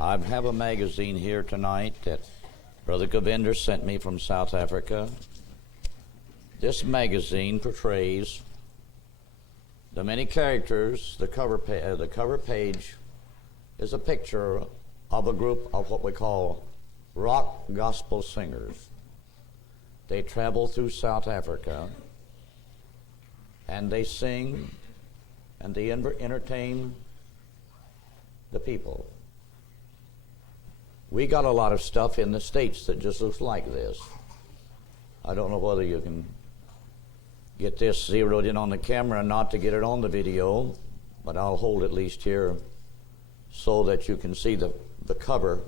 I have a magazine here tonight that Brother Govinder sent me from South Africa. This magazine portrays the many characters. The cover page is a picture of a group of what we call rock gospel singers. They travel through South Africa and they sing and they entertain the people. We got a lot of stuff in the States that just looks like this. I don't know whether you can get this zeroed in on the camera or not to get it on the video, but I'll hold at least here so that you can see the cover.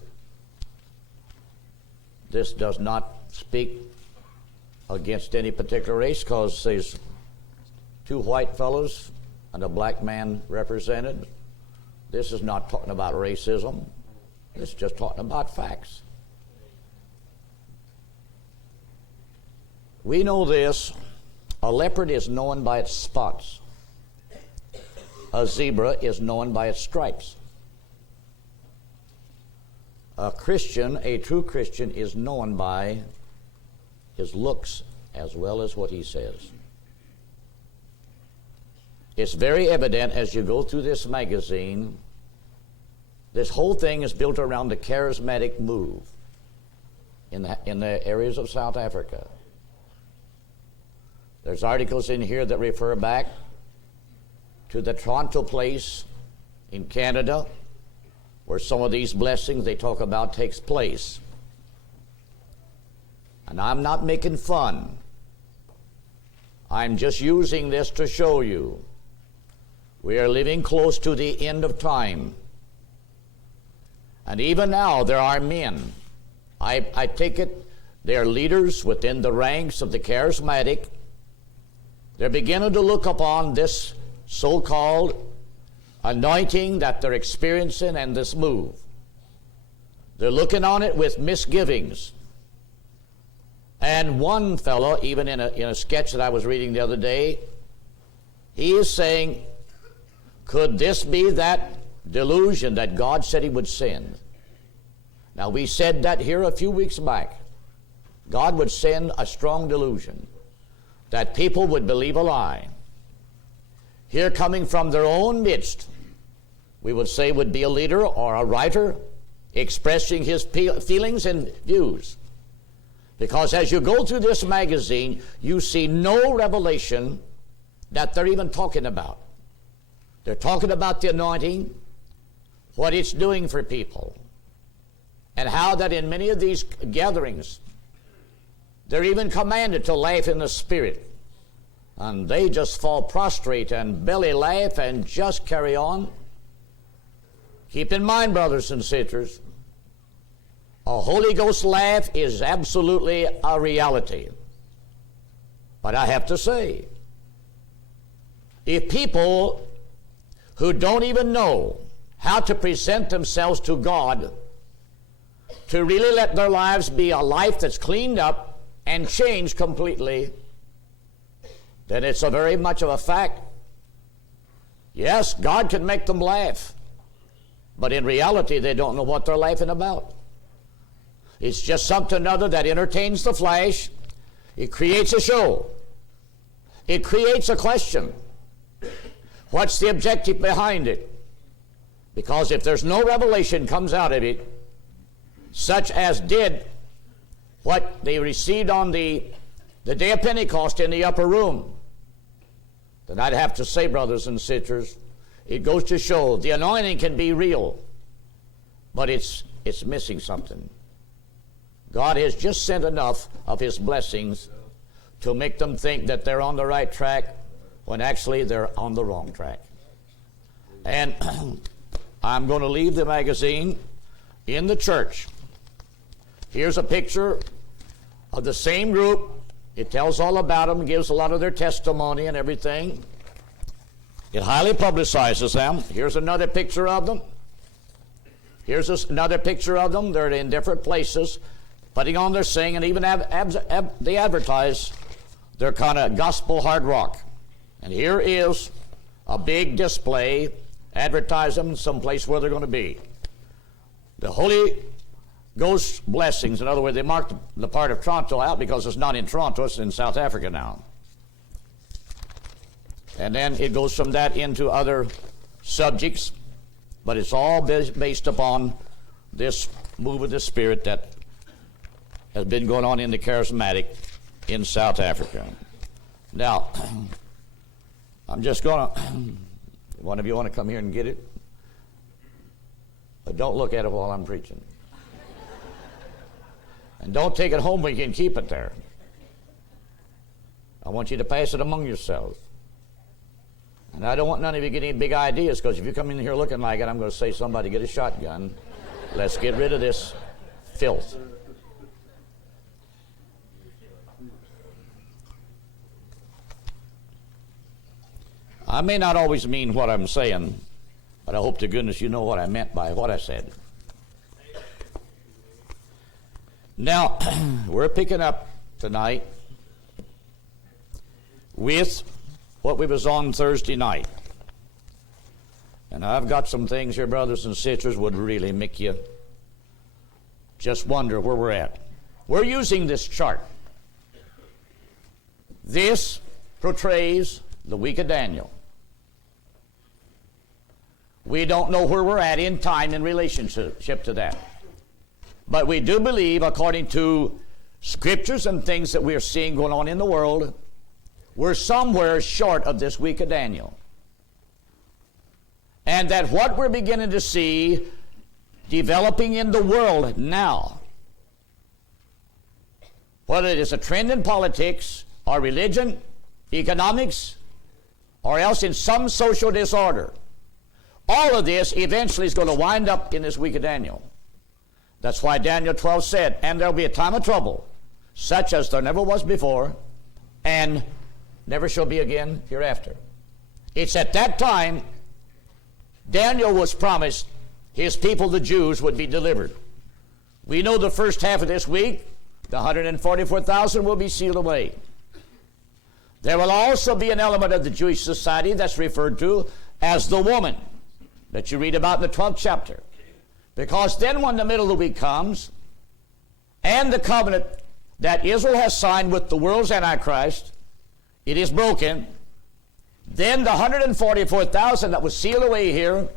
This does not speak against any particular race because there's two white fellows and a black man represented. This is not talking about racism. It's just talking about facts. We know this. A leopard is known by its spots. A zebra is known by its stripes. A Christian, a true Christian, is known by his looks as well as what he says. It's very evident as you go through this magazine. This whole thing is built around the charismatic move in the areas of South Africa. There's articles in here that refer back to the Toronto place in Canada where some of these blessings they talk about takes place. And I'm not making fun. I'm just using this to show you we are living close to the end of time. And even now, there are men. I take it they are leaders within the ranks of the charismatic. They're beginning to look upon this so-called anointing that they're experiencing and this move. They're looking on it with misgivings. And one fellow, even in a sketch that I was reading the other day, he is saying, could this be that delusion that God said he would send? Now, we said that here a few weeks back. God would send a strong delusion that people would believe a lie. Here coming from their own midst, we would say would be a leader or a writer expressing his feelings and views. Because as you go through this magazine, you see no revelation that they're even talking about. They're talking about the anointing, what it's doing for people, and how that in many of these gatherings, they're even commanded to laugh in the Spirit. And they just fall prostrate and belly laugh and just carry on. Keep in mind, brothers and sisters, a Holy Ghost laugh is absolutely a reality. But I have to say, if people who don't even know how to present themselves to God, to really let their lives be a life that's cleaned up and changed completely, then it's a very much of a fact. Yes, God can make them laugh, but in reality they don't know what they're laughing about. It's just something other that entertains the flesh. It creates a show. It creates a question. What's the objective behind it? Because if there's no revelation comes out of it, such as did what they received on the day of Pentecost in the upper room, then I'd have to say, brothers and sisters, it goes to show the anointing can be real, but it's missing something. God has just sent enough of his blessings to make them think that they're on the right track when actually they're on the wrong track. And I'm going to leave the magazine in the church. Here's a picture of the same group. It tells all about them, gives a lot of their testimony and everything. It highly publicizes them. Here's another picture of them. Here's another picture of them. They're in different places, putting on their sing, and even they advertise their kind of gospel hard rock. And here is a big display advertising someplace where they're going to be. The Holy Ghost blessings, in other words, they marked the part of Toronto out because it's not in Toronto, it's in South Africa now. And then it goes from that into other subjects, but it's all based upon this move of the Spirit that has been going on in the charismatic in South Africa. Now, I'm just going to, one of you want to come here and get it? But don't look at it while I'm preaching. And don't take it home, but you can keep it there. I want you to pass it among yourselves. And I don't want none of you getting big ideas, because if you come in here looking like it, I'm going to say, somebody get a shotgun. Let's get rid of this filth. I may not always mean what I'm saying, but I hope to goodness you know what I meant by what I said. Now, we're picking up tonight with what we was on Thursday night. And I've got some things here, brothers and sisters, would really make you just wonder where we're at. We're using this chart. This portrays the week of Daniel. We don't know where we're at in time in relationship to that. But we do believe, according to scriptures and things that we're seeing going on in the world, we're somewhere short of this week of Daniel. And that what we're beginning to see developing in the world now, whether it is a trend in politics or religion, economics, or else in some social disorder, all of this eventually is going to wind up in this week of Daniel. That's why Daniel 12 said, and there'll be a time of trouble, such as there never was before, and never shall be again hereafter. It's at that time Daniel was promised his people, the Jews, would be delivered. We know the first half of this week, the 144,000 will be sealed away. There will also be an element of the Jewish society that's referred to as the woman that you read about in the 12th chapter. Because then when the middle of the week comes, and the covenant that Israel has signed with the world's Antichrist, it is broken, then the 144,000 that was sealed away here,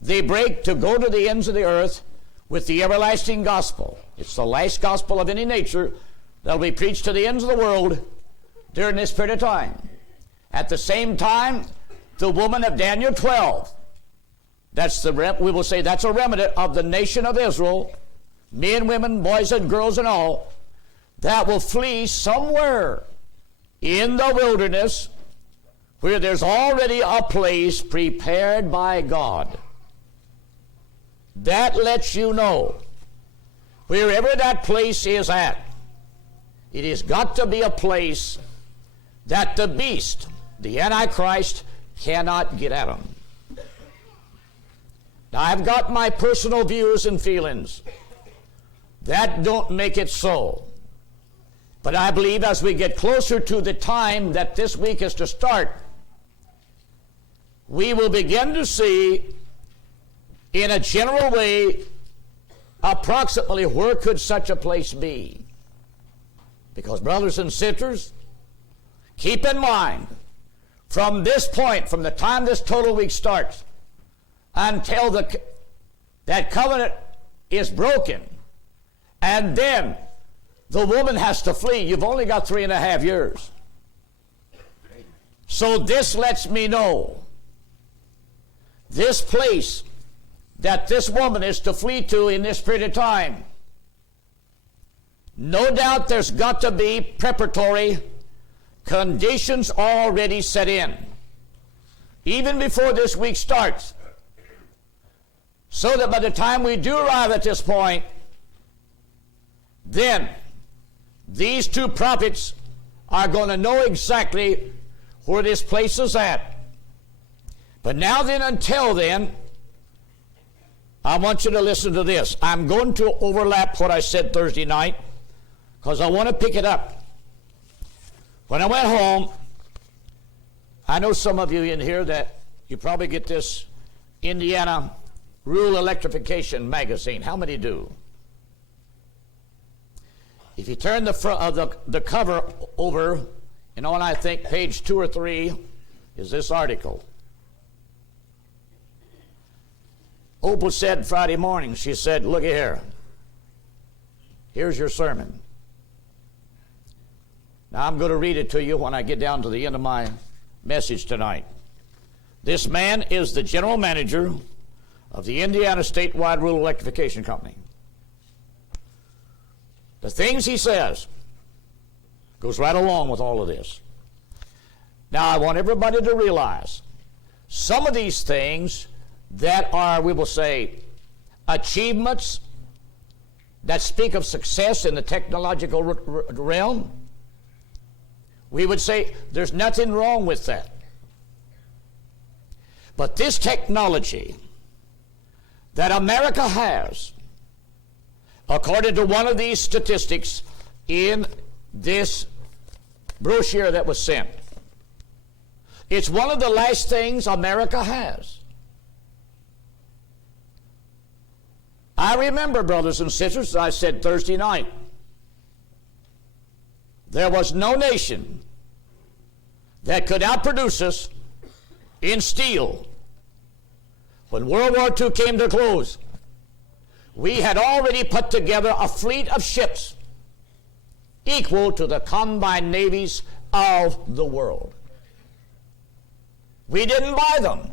they break to go to the ends of the earth with the everlasting gospel. It's the last gospel of any nature that will be preached to the ends of the world during this period of time. At the same time, the woman of Daniel 12, we will say that's a remnant of the nation of Israel, men, women, boys and girls and all, that will flee somewhere in the wilderness where there's already a place prepared by God. That lets you know, wherever that place is at, it has got to be a place that the beast, the Antichrist, cannot get at them. Now, I've got my personal views and feelings. That don't make it so. But I believe as we get closer to the time that this week is to start, we will begin to see, in a general way, approximately where could such a place be. Because, brothers and sisters, keep in mind, from this point, from the time this total week starts, until that covenant is broken, and then the woman has to flee, you've only got 3.5 years. So this lets me know this place that this woman is to flee to in this period of time, no doubt there's got to be preparatory conditions already set in, even before this week starts, so that by the time we do arrive at this point, then these two prophets are going to know exactly where this place is at. But now then, until then, I want you to listen to this. I'm going to overlap what I said Thursday night because I want to pick it up. When I went home, I know some of you in here that you probably get this Indiana Rural Electrification magazine. How many do? If you turn the cover over, and on I think page 2 or 3 is this article. Opal said Friday morning, she said, look here. Here's your sermon. Now I'm going to read it to you when I get down to the end of my message tonight. This man is the general manager of the Indiana Statewide Rural Electrification Company. The things he says goes right along with all of this. Now I want everybody to realize some of these things that are, we will say, achievements that speak of success in the technological realm, we would say there's nothing wrong with that. But this technology that America has, according to one of these statistics in this brochure that was sent, it's one of the last things America has. I remember, brothers and sisters, I said Thursday night, there was no nation that could outproduce us in steel. When World War II came to a close, we had already put together a fleet of ships equal to the combined navies of the world. We didn't buy them.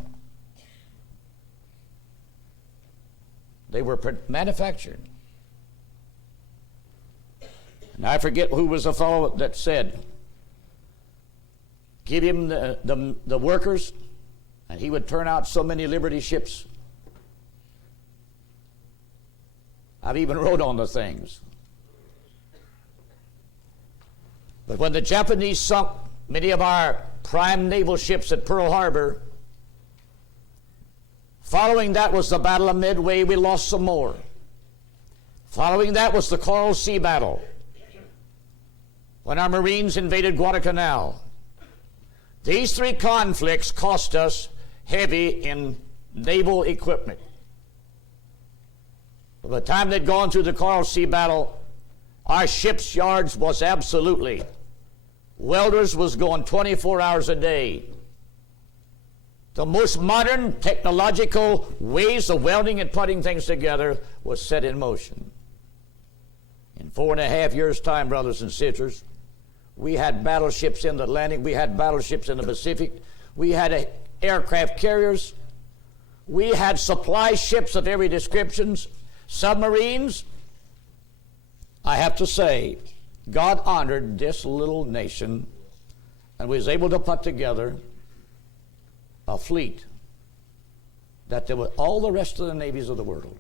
They were manufactured. And I forget who was the fellow that said, give him the workers, and he would turn out so many Liberty ships. I've even wrote on the things. But when the Japanese sunk many of our prime naval ships at Pearl Harbor, following that was the Battle of Midway. We lost some more. Following that was the Coral Sea Battle, when our Marines invaded Guadalcanal. These 3 conflicts cost us heavy in naval equipment. By the time they'd gone through the Coral Sea Battle, our ship's yards was absolutely, welders was going 24 hours a day. The most modern technological ways of welding and putting things together was set in motion. In 4.5 years' time, brothers and sisters, we had battleships in the Atlantic, we had battleships in the Pacific, we had aircraft carriers, we had supply ships of every description, submarines. I have to say, God honored this little nation and was able to put together a fleet that there were all the rest of the navies of the world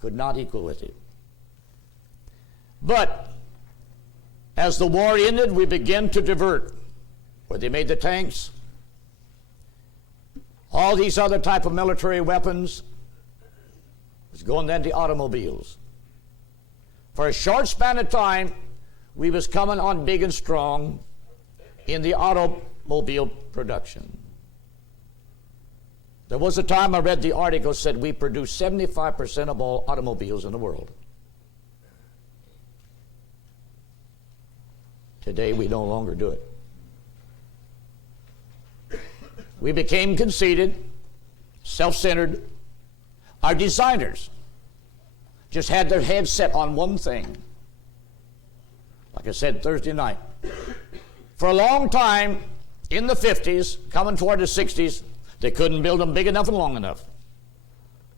could not equal with it. But as the war ended, we began to divert, where they made the tanks, all these other type of military weapons was going then to automobiles. For a short span of time, we was coming on big and strong in the automobile production. There was a time I read the article said we produce 75% of all automobiles in the world. Today we no longer do it. We became conceited, self-centered. Our designers just had their heads set on one thing. Like I said Thursday night. For a long time, in the 50s, coming toward the 60s, they couldn't build them big enough and long enough.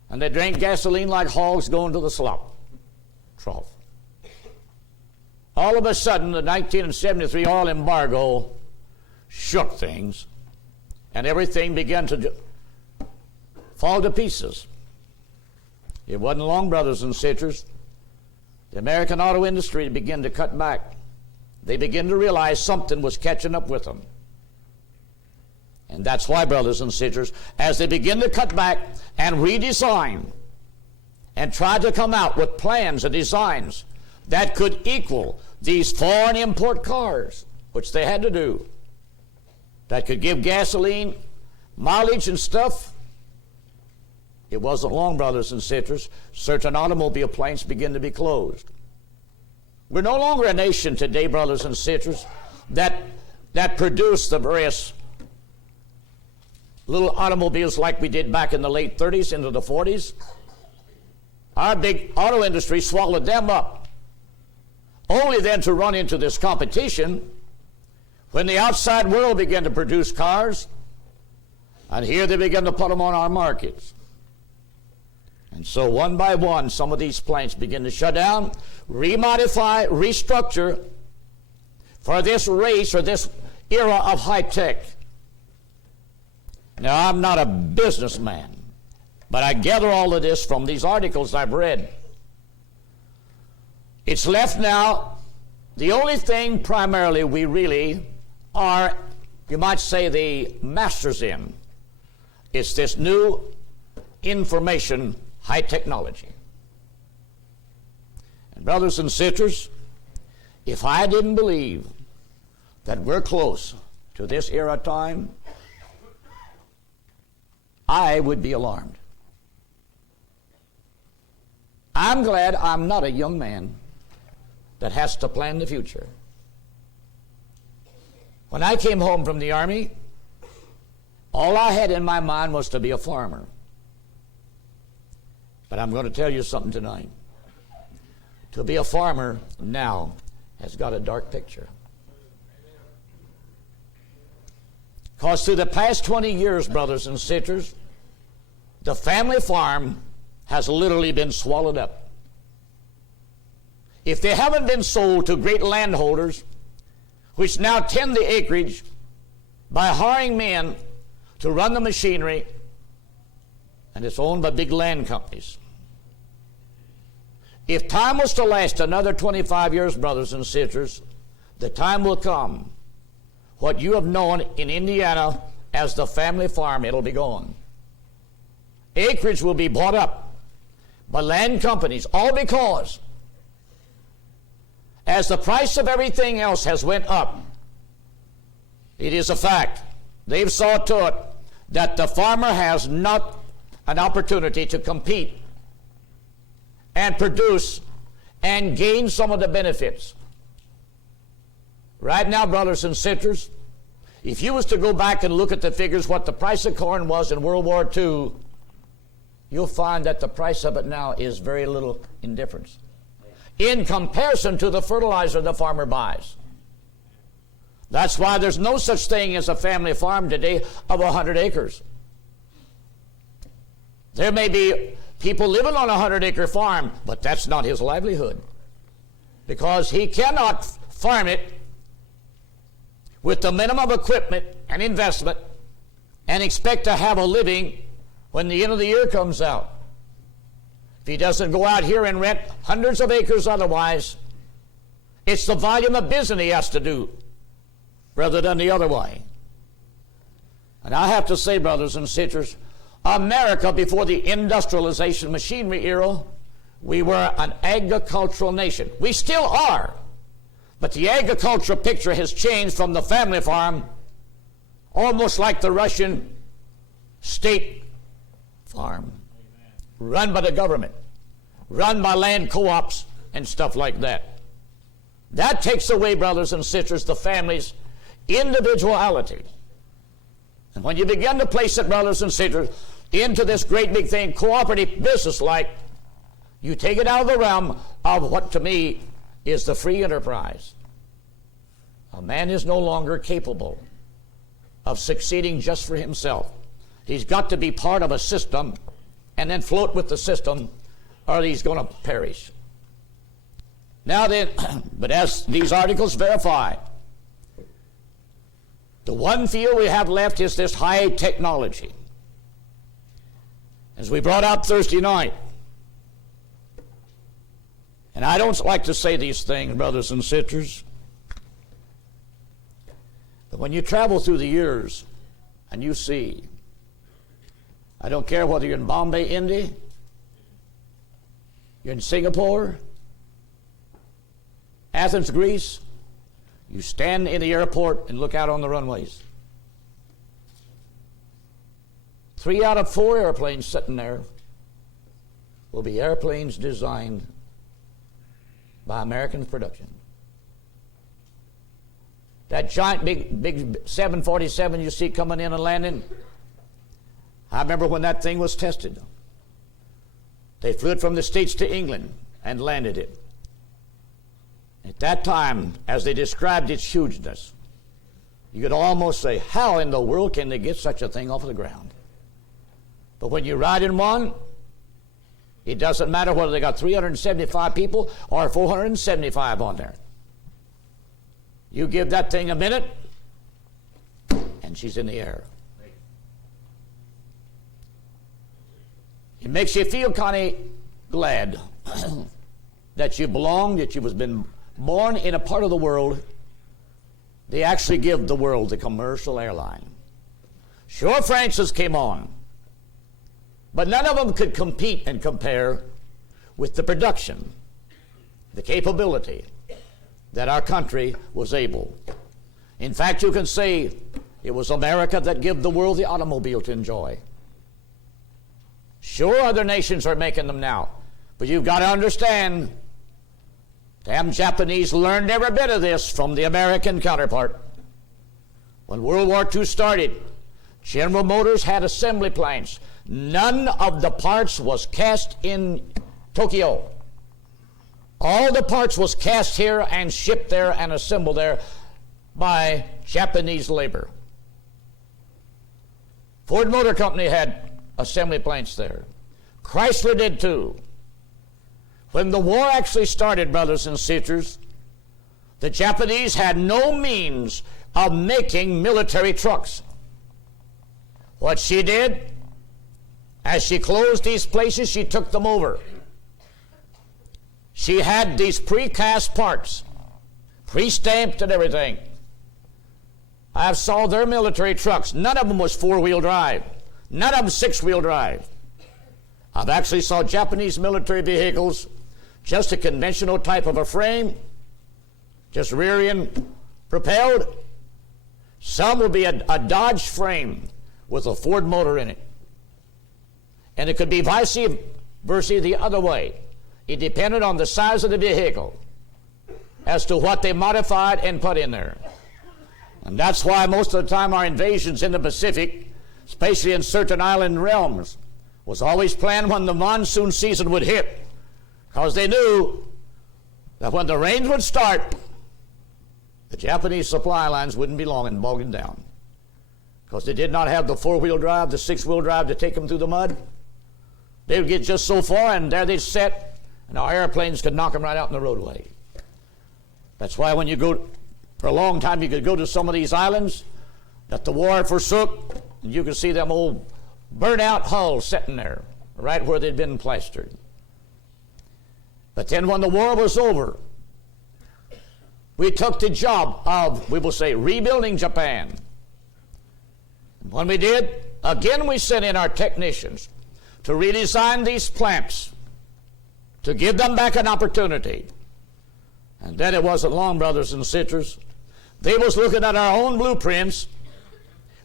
And they drank gasoline like hogs going to the slop trough. All of a sudden, the 1973 oil embargo shook things, and everything began to fall to pieces. It wasn't long, brothers and sisters. The American auto industry began to cut back. They began to realize something was catching up with them. And that's why, brothers and sisters, as they begin to cut back and redesign and try to come out with plans and designs that could equal these foreign import cars, which they had to do, that could give gasoline mileage and stuff, it wasn't long, brothers and sisters, certain automobile plants begin to be closed. We're no longer a nation today, brothers and sisters, that produce the various little automobiles like we did back in the late 30s into the 40s. Our big auto industry swallowed them up, only then to run into this competition when the outside world began to produce cars, and here they began to put them on our markets. And so one by one, some of these plants begin to shut down, remodify, restructure for this race or this era of high tech. Now, I'm not a businessman, but I gather all of this from these articles I've read. It's left now, the only thing primarily we really are, you might say, the masters in, is this new information high technology. And brothers and sisters, if I didn't believe that we're close to this era time, I would be alarmed. I'm glad I'm not a young man that has to plan the future. When I came home from the Army, all I had in my mind was to be a farmer. But I'm going to tell you something tonight. To be a farmer now has got a dark picture. Because through the past 20 years, brothers and sisters, the family farm has literally been swallowed up. If they haven't been sold to great landholders, which now tend the acreage by hiring men to run the machinery, and it's owned by big land companies. If time was to last another 25 years, brothers and sisters, the time will come. What you have known in Indiana as the family farm, it'll be gone. Acreage will be bought up by land companies, all because as the price of everything else has went up, it is a fact. They've saw to it that the farmer has not an opportunity to compete and produce and gain some of the benefits. Right now, brothers and sisters, if you was to go back and look at the figures what the price of corn was in World War II, you'll find that the price of it now is very little in difference in comparison to the fertilizer the farmer buys. That's why there's no such thing as a family farm today of 100 acres. There may be people living on a 100-acre farm, but that's not his livelihood, because he cannot farm it with the minimum equipment and investment and expect to have a living when the end of the year comes out. If he doesn't go out here and rent hundreds of acres otherwise, it's the volume of business he has to do rather than the other way. And I have to say, brothers and sisters, America, before the industrialization machinery era, we were an agricultural nation. We still are. But the agricultural picture has changed from the family farm, almost like the Russian state farm, run by the government, run by land co-ops and stuff like that. That takes away, brothers and sisters, the family's individuality. And when you begin to place it, brothers and sisters, into this great big thing, cooperative business-like, you take it out of the realm of what to me is the free enterprise. A man is no longer capable of succeeding just for himself. He's got to be part of a system and then float with the system, or he's going to perish. Now then, but as these articles verify, the one field we have left is this high technology. As we brought out Thursday night, and I don't like to say these things, brothers and sisters, but when you travel through the years and you see, I don't care whether you're in Bombay, India, you're in Singapore, Athens, Greece, you stand in the airport and look out on the runways. 3 out of 4 airplanes sitting there will be airplanes designed by American production. That giant big 747 you see coming in and landing, I remember when that thing was tested. They flew it from the States to England and landed it. At that time, as they described its hugeness, you could almost say, how in the world can they get such a thing off of the ground? But when you ride in one, it doesn't matter whether they got 375 people or 475 on there. You give that thing a minute, and she's in the air. It makes you feel kind of glad that you belong, that you was been born in a part of the world. They actually give the world the commercial airline. Sure, Francis came on, but none of them could compete and compare with the production, the capability that our country was able. In fact, you can say it was America that gave the world the automobile to enjoy. Sure, other nations are making them now, but you've got to understand, damn Japanese learned every bit of this from the American counterpart. When World War II started, General Motors had assembly plants. None of the parts was cast in Tokyo. All the parts was cast here and shipped there and assembled there by Japanese labor. Ford Motor Company had assembly plants there. Chrysler did too. When the war actually started, brothers and sisters, the Japanese had no means of making military trucks. What she did, as she closed these places, she took them over. She had these precast parts, pre-stamped and everything. I have saw their military trucks. None of them was four-wheel drive. None of them six-wheel drive. I've actually saw Japanese military vehicles, just a conventional type of a frame, just rear-end propelled. Some would be a Dodge frame with a Ford motor in it. And it could be vice versa the other way. It depended on the size of the vehicle as to what they modified and put in there. And that's why most of the time our invasions in the Pacific, especially in certain island realms, was always planned when the monsoon season would hit, because they knew that when the rains would start, the Japanese supply lines wouldn't be long in bogging down, because they did not have the four-wheel drive, the six-wheel drive to take them through the mud. They would get just so far, and there they'd set, and our airplanes could knock them right out in the roadway. That's why when you go, for a long time, you could go to some of these islands that the war forsook, and you could see them old burnt-out hulls sitting there, right where they'd been plastered. But then when the war was over, we took the job of, we will say, rebuilding Japan. When we did, again we sent in our technicians to redesign these plants, to give them back an opportunity. And then it wasn't long, brothers and sisters. They was looking at our own blueprints,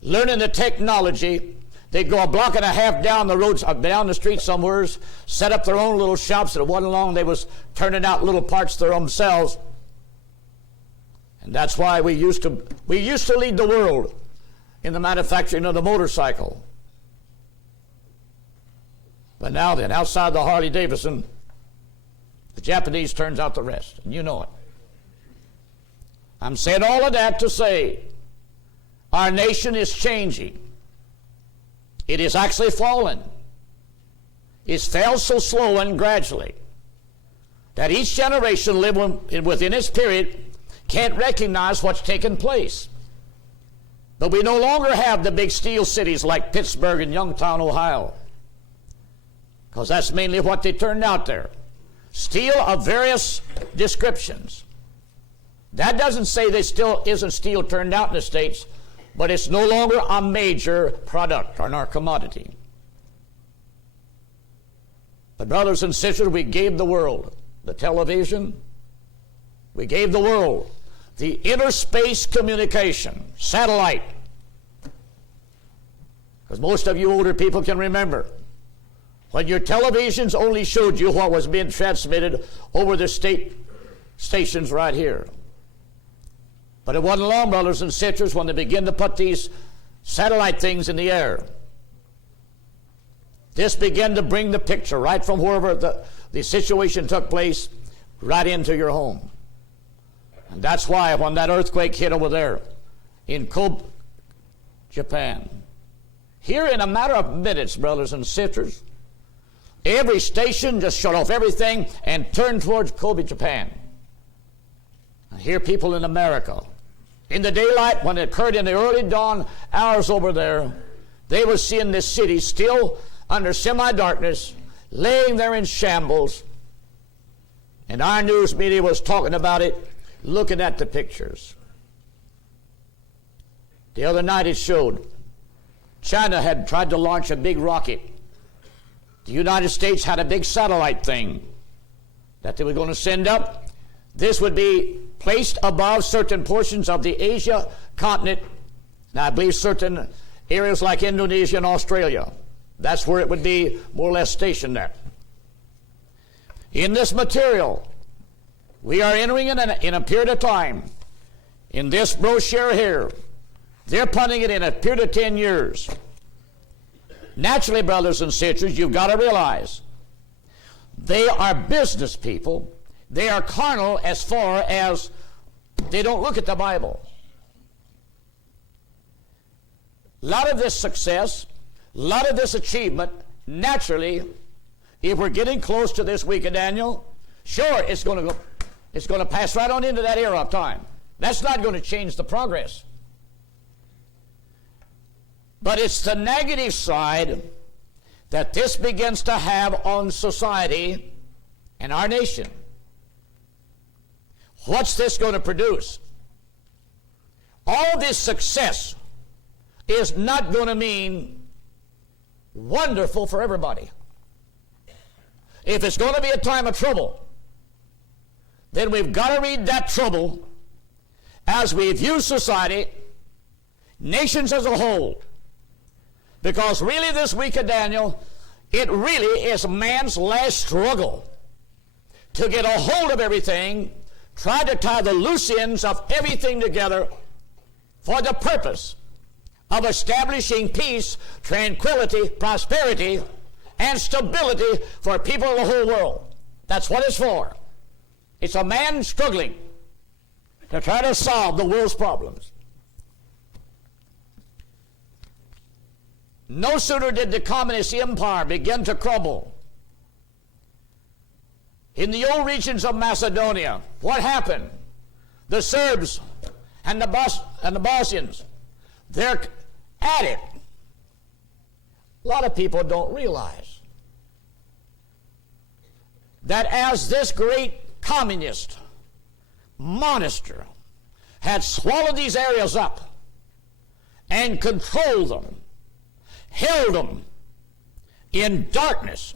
learning the technology. They'd go a block and a half down the roads, down the street somewhere, set up their own little shops. That wasn't long, they was turning out little parts their own themselves. And that's why we used to lead the world in the manufacturing of the motorcycle. But now then, outside the Harley Davidson, the Japanese turns out the rest, and you know it. I'm saying all of that to say our nation is changing. It is actually fallen. It's fell so slow and gradually that each generation living within its period can't recognize what's taken place. But we no longer have the big steel cities like Pittsburgh and Youngstown, Ohio, because that's mainly what they turned out there. Steel of various descriptions. That doesn't say there still isn't steel turned out in the States, but it's no longer a major product on our commodity. But brothers and sisters, we gave the world the television. We gave the world the interspace communication, satellite. Because most of you older people can remember when your televisions only showed you what was being transmitted over the state stations right here. But it wasn't long, brothers and sisters, when they began to put these satellite things in the air. This began to bring the picture right from wherever the situation took place right into your home. And that's why when that earthquake hit over there in Kobe, Japan, here in a matter of minutes, brothers and sisters, every station just shut off everything and turned towards Kobe, Japan. And here people in America, in the daylight, when it occurred in the early dawn hours over there, they were seeing this city still under semi-darkness, laying there in shambles. And our news media was talking about it, looking at the pictures. The other night it showed China had tried to launch a big rocket. The United States had a big satellite thing that they were going to send up. This would be placed above certain portions of the Asia continent, and I believe certain areas like Indonesia and Australia. That's where it would be more or less stationed at. In this material, we are entering in a period of time. In this brochure here, they're putting it in a period of 10 years. Naturally, brothers and sisters, you've got to realize they are business people. They are carnal as far as they don't look at the Bible. A lot of this success, a lot of this achievement, naturally, if we're getting close to this week of Daniel, sure, it's going to pass right on into that era of time. That's not going to change the progress. But it's the negative side that this begins to have on society and our nation. What's this going to produce? All this success is not going to mean wonderful for everybody. If it's going to be a time of trouble, then we've got to read that trouble as we view society, nations as a whole. Because really this week of Daniel, it really is man's last struggle to get a hold of everything, try to tie the loose ends of everything together for the purpose of establishing peace, tranquility, prosperity, and stability for people of the whole world. That's what it's for. It's a man struggling to try to solve the world's problems. No sooner did the communist empire begin to crumble in the old regions of Macedonia, what happened? The Serbs and the Bosnians, they're at it. A lot of people don't realize that as this great communist monster had swallowed these areas up and controlled them, held them in darkness,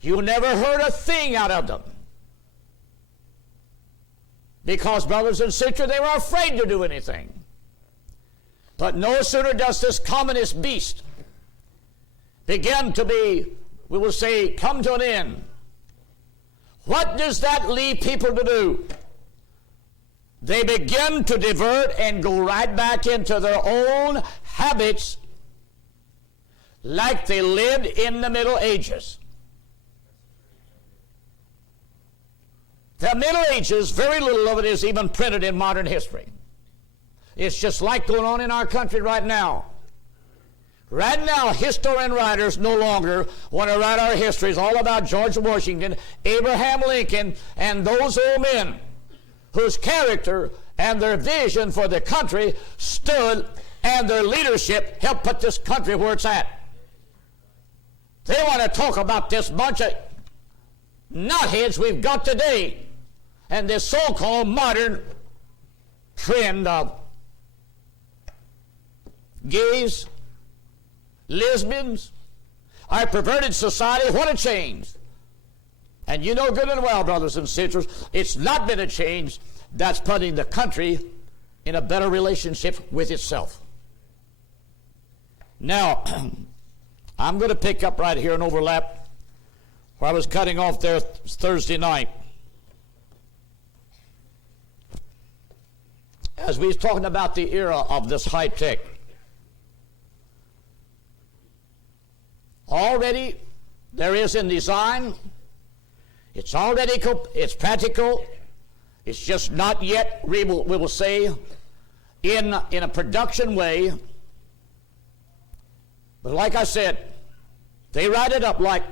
you never heard a thing out of them. Because, brothers and sisters, they were afraid to do anything. But no sooner does this communist beast begin to be, we will say, come to an end, what does that leave people to do? They begin to divert and go right back into their own habits like they lived in the Middle Ages. The Middle Ages, very little of it is even printed in modern history. It's just like going on in our country right now. Right now, historian writers no longer want to write our histories all about George Washington, Abraham Lincoln, and those old men whose character and their vision for the country stood, and their leadership helped put this country where it's at. They want to talk about this bunch of knotheads we've got today and this so-called modern trend of gays, lesbians, our perverted society. What a change. And you know good and well, brothers and sisters, it's not been a change that's putting the country in a better relationship with itself. Now, I'm going to pick up right here and overlap where I was cutting off there Thursday night. As we was talking about the era of this high tech. Already there is in design. It's already, it's practical. It's just not yet, we will say, in a production way. But like I said, they write it up like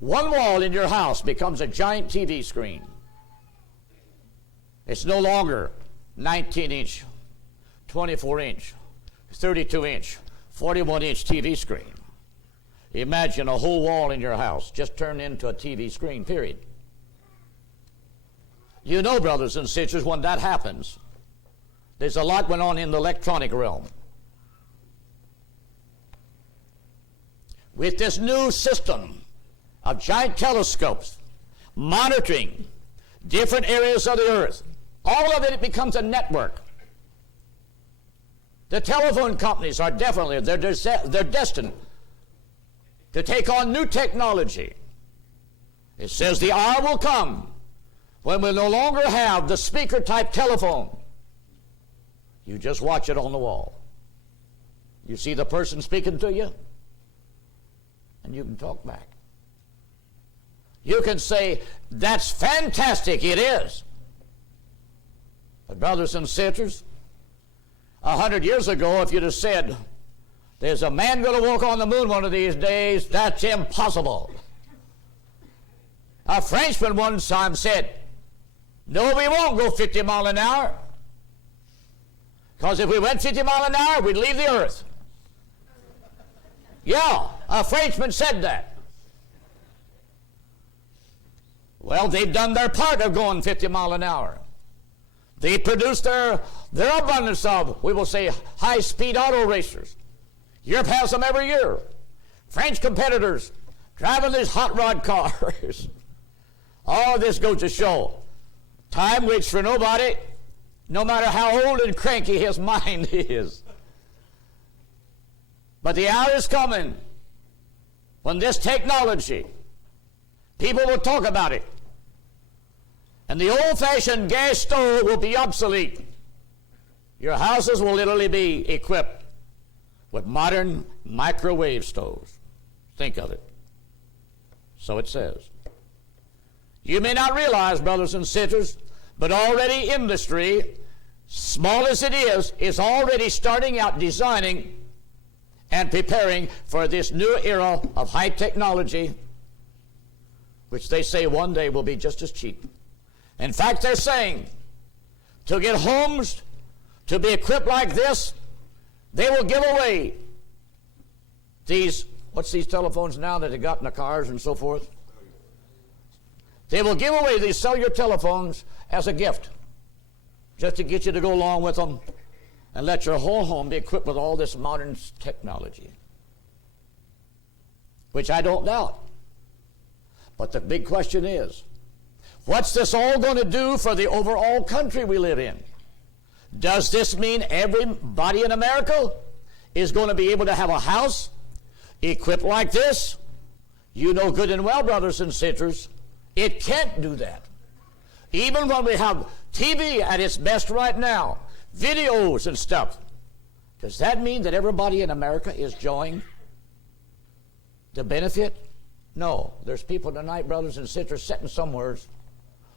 one wall in your house becomes a giant TV screen. It's no longer 19-inch, 24-inch, 32-inch, 41-inch TV screen. Imagine a whole wall in your house just turned into a TV screen, period. You know, brothers and sisters, when that happens, there's a lot going on in the electronic realm. With this new system of giant telescopes monitoring different areas of the earth, all of it becomes a network. The telephone companies are definitely, they're destined to take on new technology. It says the hour will come when we'll no longer have the speaker-type telephone. You just watch it on the wall. You see the person speaking to you, and you can talk back. You can say, that's fantastic, it is. But brothers and sisters, 100 years ago, if you'd have said, there's a man going to walk on the moon one of these days, that's impossible. A Frenchman one time said, no, we won't go 50 miles an hour. Because if we went 50 miles an hour, we'd leave the earth. Yeah, a Frenchman said that. Well, they've done their part of going 50 miles an hour. They produced their abundance of, we will say, high-speed auto racers. Europe has them every year. French competitors driving these hot rod cars. All this goes to show time waits for nobody, no matter how old and cranky his mind is. But the hour is coming when this technology, people will talk about it, and the old-fashioned gas stove will be obsolete. Your houses will literally be equipped with modern microwave stoves. Think of it. So it says. You may not realize, brothers and sisters, but already industry, small as it is already starting out designing and preparing for this new era of high technology, which they say one day will be just as cheap. In fact, they're saying to get homes to be equipped like this, they will give away these, what's these telephones now that they got in the cars and so forth? They will give away these cellular telephones as a gift, just to get you to go along with them and let your whole home be equipped with all this modern technology, which I don't doubt. But the big question is, what's this all going to do for the overall country we live in? Does this mean everybody in America is going to be able to have a house equipped like this? You know good and well, brothers and sisters, it can't do that. Even when we have TV at its best right now, videos and stuff, does that mean that everybody in America is enjoying the benefit? No. There's people tonight, brothers and sisters, sitting somewhere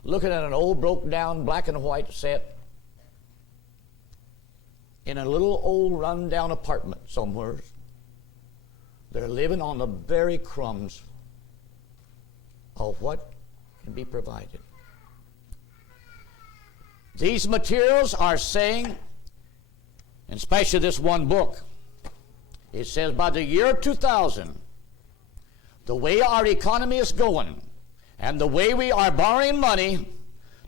looking at an old broke down black and white set in a little old run down apartment somewhere. They're living on the very crumbs of what can be provided. These materials are saying, and especially this one book, it says by the year 2000, the way our economy is going and the way we are borrowing money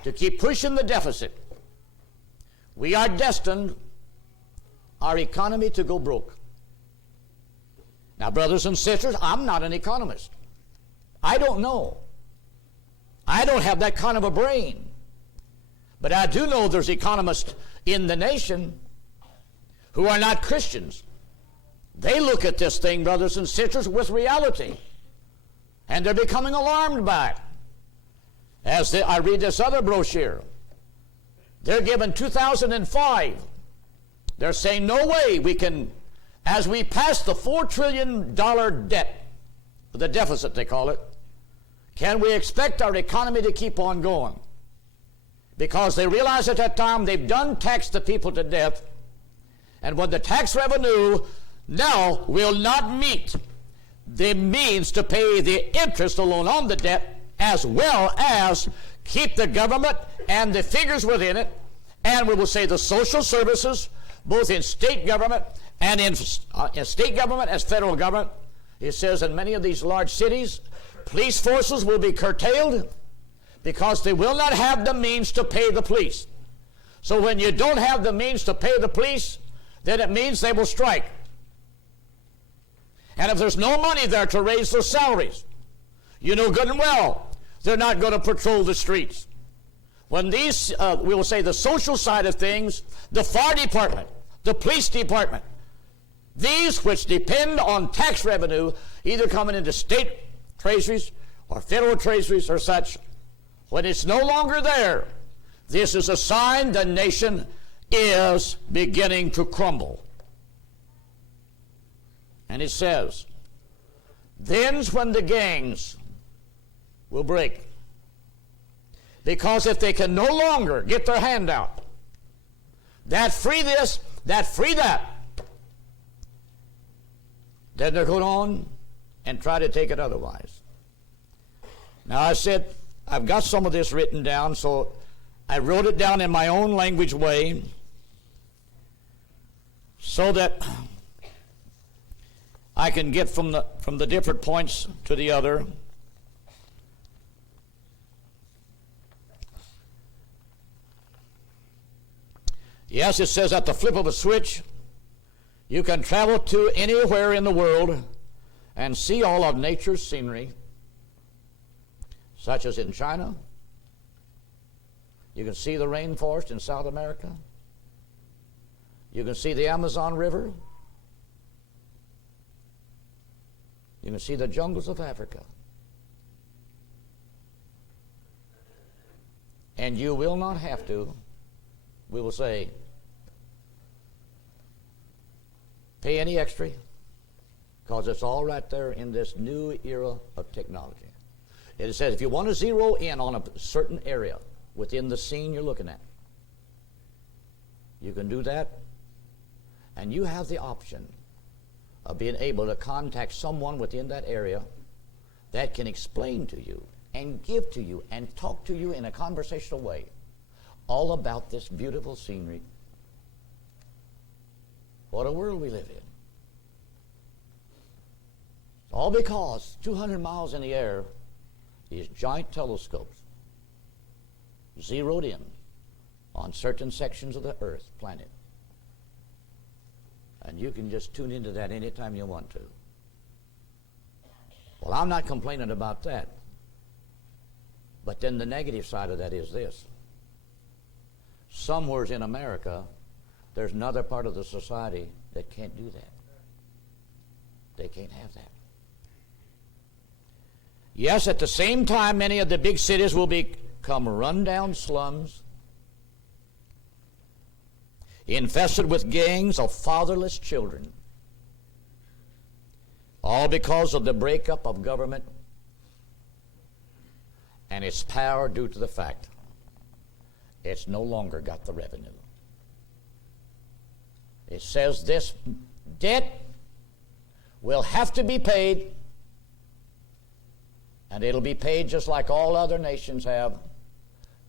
to keep pushing the deficit, we are destined our economy to go broke. Now, brothers and sisters, I'm not an economist. I don't know. I don't have that kind of a brain. But I do know there's economists in the nation who are not Christians. They look at this thing, brothers and sisters, with reality. And they're becoming alarmed by it. I read this other brochure. They're given 2005. They're saying, no way we can, as we pass the $4 trillion debt, the deficit they call it, can we expect our economy to keep on going? Because they realize at that time they've done taxed the people to death, and when the tax revenue now will not meet the means to pay the interest alone on the debt, as well as keep the government and the figures within it, and we will say the social services, both in state government and in state government as federal government. It says in many of these large cities, police forces will be curtailed because they will not have the means to pay the police. So when you don't have the means to pay the police, then it means they will strike. And if there's no money there to raise their salaries, you know good and well they're not going to patrol the streets. When these, we will say the social side of things, the fire department, the police department, these which depend on tax revenue, either coming into state treasuries or federal treasuries or such, when it's no longer there, this is a sign the nation is beginning to crumble. And it says, then's when the gangs will break. Because if they can no longer get their hand out, that free this, that free that, then they're going on and try to take it otherwise. Now I said, I've got some of this written down, so I wrote it down in my own language way so that I can get from the different points to the other. Yes, it says at the flip of a switch, you can travel to anywhere in the world and see all of nature's scenery, such as in China. You can see the rainforest in South America. You can see the Amazon River. You can see the jungles of Africa. And you will not have to, we will say, pay any extra, because it's all right there in this new era of technology. It says if you want to zero in on a certain area within the scene you're looking at, you can do that, and you have the option of being able to contact someone within that area that can explain to you and give to you and talk to you in a conversational way all about this beautiful scenery. What a world we live in. All because 200 miles in the air is giant telescopes zeroed in on certain sections of the earth, planet. And you can just tune into that anytime you want to. Well, I'm not complaining about that. But then the negative side of that is this. Somewhere in America, there's another part of the society that can't do that. They can't have that. Yes, at the same time, many of the big cities will become run-down slums, infested with gangs of fatherless children, all because of the breakup of government and its power due to the fact it's no longer got the revenue. It says this debt will have to be paid, and it'll be paid just like all other nations have,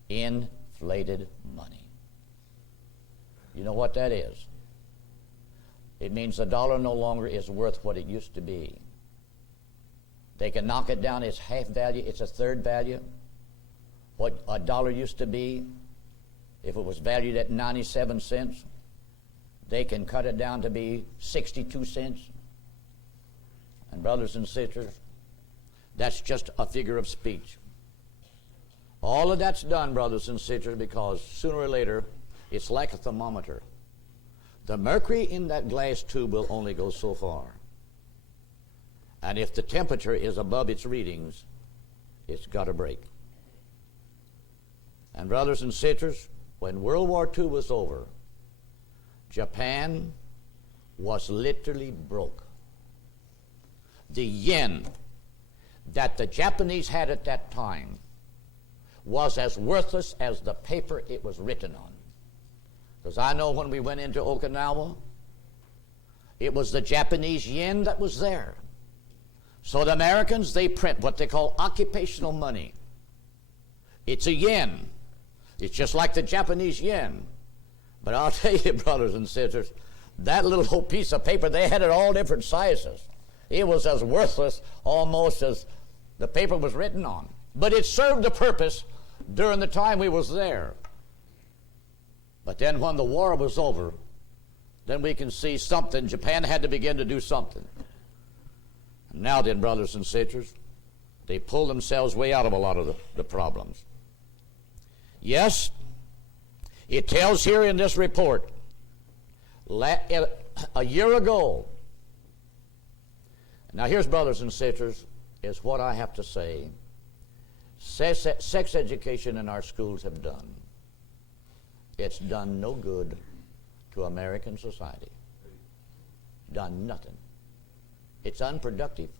inflated money. You know what that is? It means the dollar no longer is worth what it used to be. They can knock it down, it's half value, it's a third value. What a dollar used to be, if it was valued at 97 cents, they can cut it down to be 62 cents. And brothers and sisters, that's just a figure of speech. All of that's done, brothers and sisters, because sooner or later, it's like a thermometer. The mercury in that glass tube will only go so far. And if the temperature is above its readings, it's got to break. And brothers and sisters, when World War II was over, Japan was literally broke. The yen that the Japanese had at that time was as worthless as the paper it was written on. Because I know when we went into Okinawa, it was the Japanese yen that was there. So the Americans, they print what they call occupational money. It's a yen. It's just like the Japanese yen. But I'll tell you, brothers and sisters, that little old piece of paper, they had it all different sizes. It was as worthless almost as the paper was written on. But it served a purpose during the time we was there. But then when the war was over, then we can see something. Japan had to begin to do something. And now then, brothers and sisters, they pull themselves way out of a lot of the problems. Yes, it tells here in this report, a year ago. Now here's, brothers and sisters, is what I have to say. Sex education in our schools have done. It's done no good to American society. Done nothing. It's unproductive.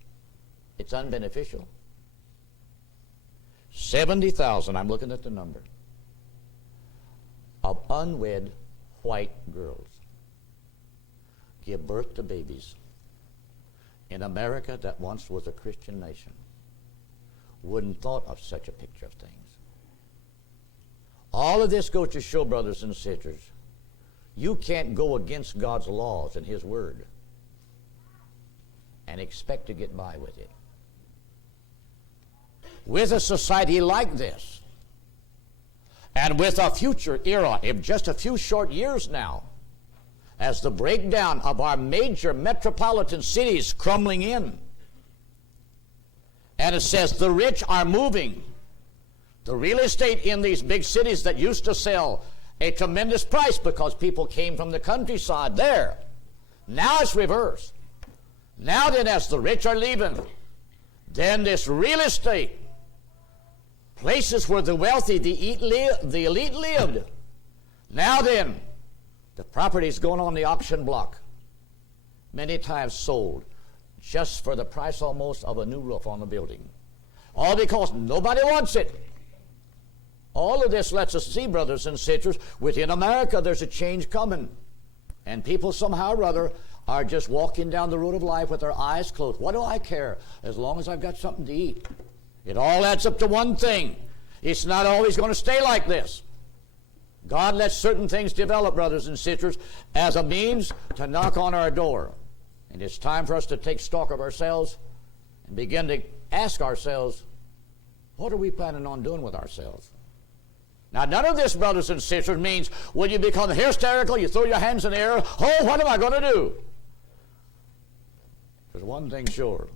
It's unbeneficial. 70,000, I'm looking at the number, of unwed white girls give birth to babies in America that once was a Christian nation. Wouldn't thought of such a picture of things. All of this goes to show, brothers and sisters, you can't go against God's laws and His Word and expect to get by with it. With a society like this, and with a future era, in just a few short years now, as the breakdown of our major metropolitan cities crumbling in, and it says the rich are moving. The real estate in these big cities that used to sell a tremendous price because people came from the countryside there, now it's reversed. Now then, as the rich are leaving, then this real estate, places where the wealthy, the elite lived, now then, the property is going on the auction block, many times sold just for the price almost of a new roof on the building. All because nobody wants it. All of this lets us see, brothers and sisters, within America there's a change coming. And people somehow or other are just walking down the road of life with their eyes closed. What do I care as long as I've got something to eat? It all adds up to one thing. It's not always going to stay like this. God lets certain things develop, brothers and sisters, as a means to knock on our door. And it's time for us to take stock of ourselves and begin to ask ourselves, what are we planning on doing with ourselves? Now, none of this, brothers and sisters, means when you become hysterical, you throw your hands in the air, oh, what am I going to do? There's one thing sure.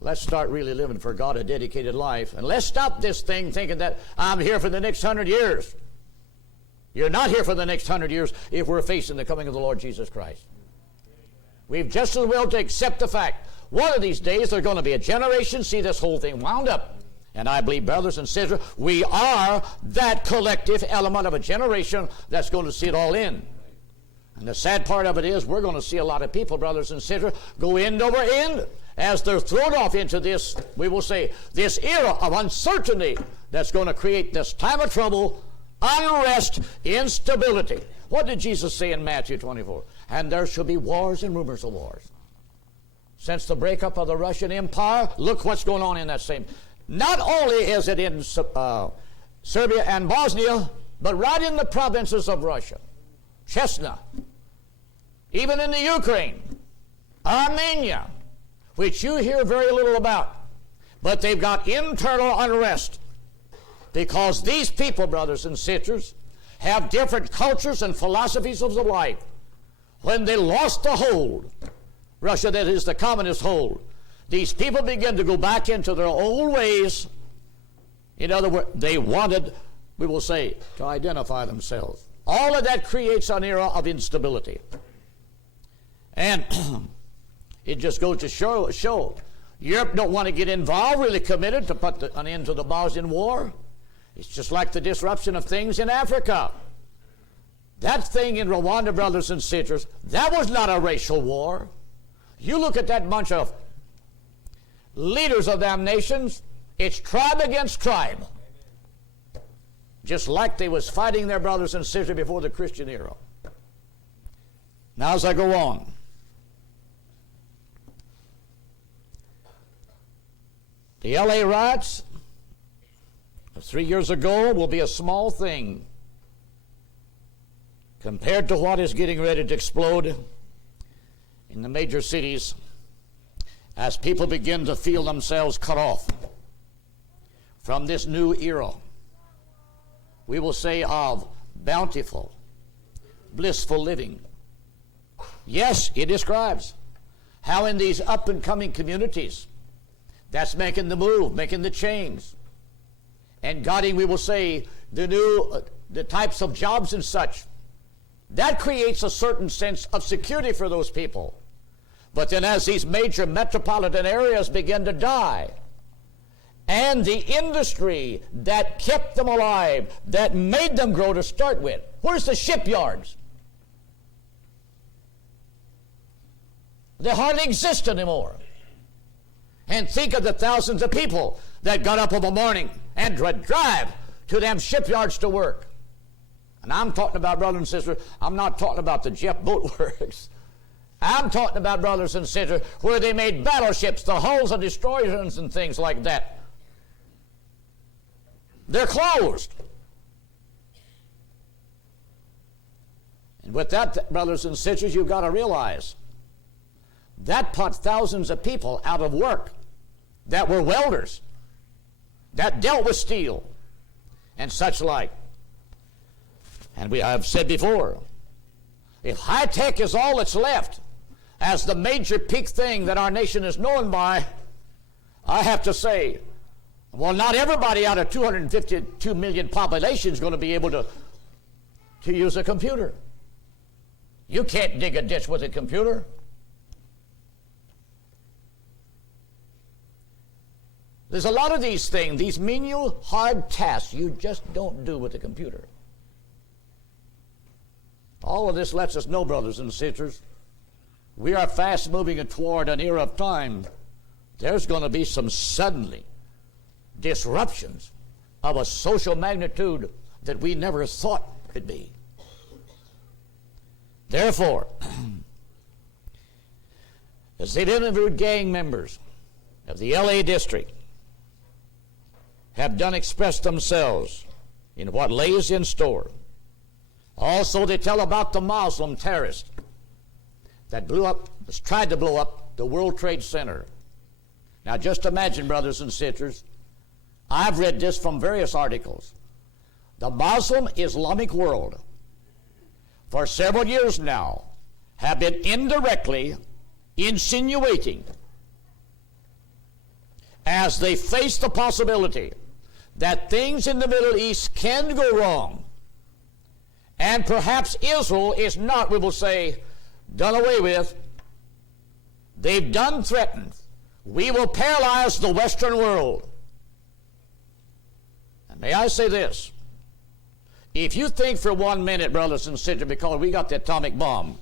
Let's start really living for God a dedicated life. And let's stop this thing thinking that I'm here for the next 100 years. You're not here for the next 100 years if we're facing the coming of the Lord Jesus Christ. We've just as well to accept the fact one of these days there's going to be a generation see this whole thing wound up. And I believe, brothers and sisters, we are that collective element of a generation that's going to see it all in. And the sad part of it is we're going to see a lot of people, brothers and sisters, go end over end as they're thrown off into this, we will say, this era of uncertainty that's going to create this time of trouble, unrest, instability. What did Jesus say in Matthew 24? And there shall be wars and rumors of wars. Since the breakup of the Russian Empire, look what's going on in that same. Not only is it in Serbia and Bosnia, but right in the provinces of Russia. Chechnya, even in the Ukraine, Armenia, which you hear very little about. But they've got internal unrest because these people, brothers and sisters, have different cultures and philosophies of life. When they lost the hold, Russia, that is the communist hold, these people begin to go back into their old ways. In other words, they wanted, we will say, to identify themselves. All of that creates an era of instability. And it just goes to show Europe don't want to get involved, really committed to put an end to the Bosnian War. It's just like the disruption of things in Africa. That thing in Rwanda, brothers and sisters, that was not a racial war. You look at that bunch of leaders of them nations, it's tribe against tribe. Just like they was fighting their brothers and sisters before the Christian era. Now as I go on, the LA riots 3 years ago will be a small thing compared to what is getting ready to explode in the major cities as people begin to feel themselves cut off from this new era, we will say, of bountiful, blissful living. Yes, it describes how in these up-and-coming communities that's making the move, making the change, and guiding, we will say, the types of jobs and such. That creates a certain sense of security for those people. But then as these major metropolitan areas begin to die, and the industry that kept them alive, that made them grow to start with, where's the shipyards? They hardly exist anymore. And think of the thousands of people that got up in the morning and drive to them shipyards to work. And I'm talking about, brothers and sisters, I'm not talking about the Jeff Boat Works. I'm talking about, brothers and sisters, where they made battleships, the hulls of destroyers and things like that. They're closed. And with that, brothers and sisters, you've got to realize that put thousands of people out of work that were welders, that dealt with steel and such like. And I've said before, if high tech is all that's left as the major peak thing that our nation is known by, I have to say, well, not everybody out of 252 million population is going to be able to use a computer. You can't dig a ditch with a computer. There's a lot of these things, these menial, hard tasks you just don't do with a computer. All of this lets us know, brothers and sisters, we are fast moving toward an era of time. There's going to be some suddenly disruptions of a social magnitude that we never thought could be. Therefore, as they've interviewed gang members of the LA district, have done express themselves in what lays in store. Also, they tell about the Muslim terrorist that tried to blow up the World Trade Center. Now, just imagine, brothers and sisters, I've read this from various articles. The Muslim Islamic world, for several years now, have been indirectly insinuating, as they face the possibility that things in the Middle East can go wrong, and perhaps Israel is not, we will say, done away with. They've done threatened. We will paralyze the Western world. And may I say this, if you think for 1 minute, brothers and sisters, because we got the atomic bomb,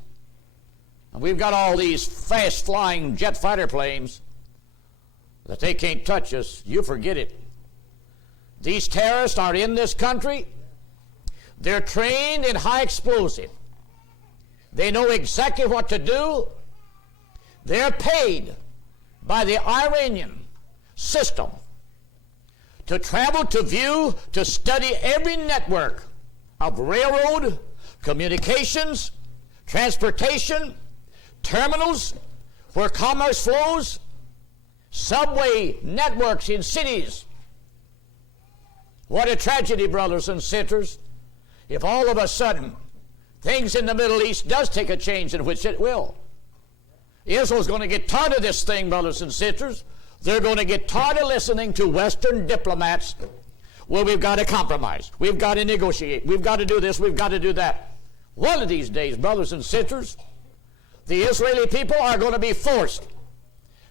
and we've got all these fast-flying jet fighter planes, that they can't touch us, you forget it. These terrorists are in this country. They're trained in high explosive. They know exactly what to do. They're paid by the Iranian system to travel, to view, to study every network of railroad, communications, transportation, terminals where commerce flows, subway networks in cities. What a tragedy, brothers and sisters, if all of a sudden things in the Middle East does take a change, in which it will. Israel's going to get tired of this thing, brothers and sisters. They're going to get tired of listening to Western diplomats. Well, we've got to compromise. We've got to negotiate. We've got to do this. We've got to do that. One of these days, brothers and sisters, the Israeli people are going to be forced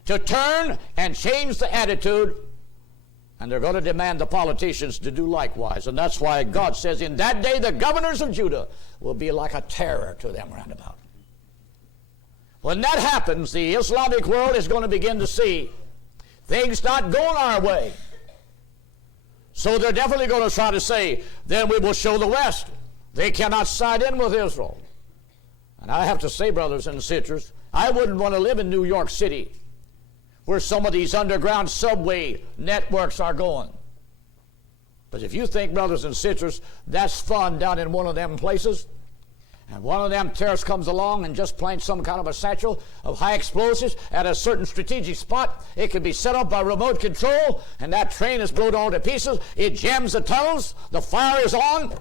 to turn and change the attitude, and they're going to demand the politicians to do likewise. And that's why God says, in that day the governors of Judah will be like a terror to them round about. When that happens, the Islamic world is going to begin to see things not going our way. So they're definitely going to try to say, then we will show the West they cannot side in with Israel. And I have to say, brothers and sisters, I wouldn't want to live in New York City where some of these underground subway networks are going. But if you think, brothers and sisters, that's fun down in one of them places, and one of them terrorists comes along and just plants some kind of a satchel of high explosives at a certain strategic spot, it can be set up by remote control, and that train is blown all to pieces, it jams the tunnels, the fire is on,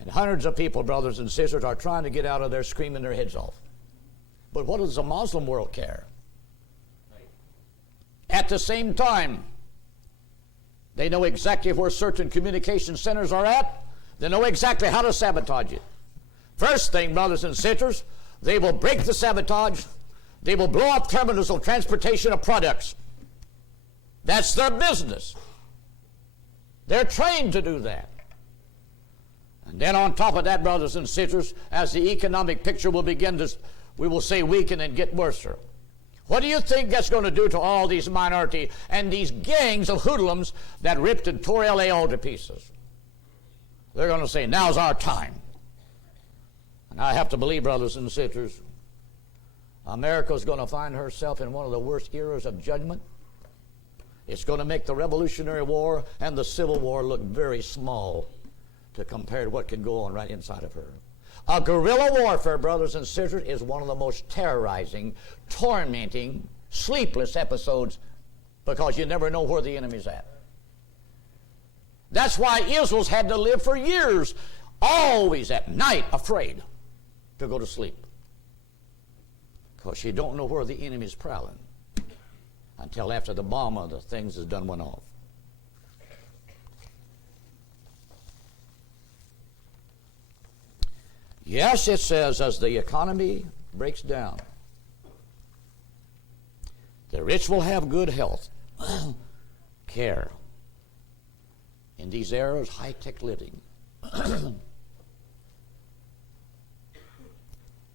and hundreds of people, brothers and sisters, are trying to get out of there screaming their heads off. But what does the Muslim world care? At the same time, they know exactly where certain communication centers are at. They know exactly how to sabotage it. First thing, brothers and sisters, they will break the sabotage. They will blow up terminals of transportation of products. That's their business. They're trained to do that. And then on top of that, brothers and sisters, as the economic picture will begin to, we will say, weaken and get worse. What do you think that's going to do to all these minority and these gangs of hoodlums that ripped and tore L.A. all to pieces? They're going to say, now's our time. And I have to believe, brothers and sisters, America's going to find herself in one of the worst eras of judgment. It's going to make the Revolutionary War and the Civil War look very small to compare to what can go on right inside of her. A guerrilla warfare, brothers and sisters, is one of the most terrorizing, tormenting, sleepless episodes because you never know where the enemy's at. That's why Israel's had to live for years, always at night, afraid to go to sleep. Because you don't know where the enemy's prowling until after the bomb of the things is done went off. Yes, it says, as the economy breaks down, the rich will have good health, care. In these eras, high-tech living.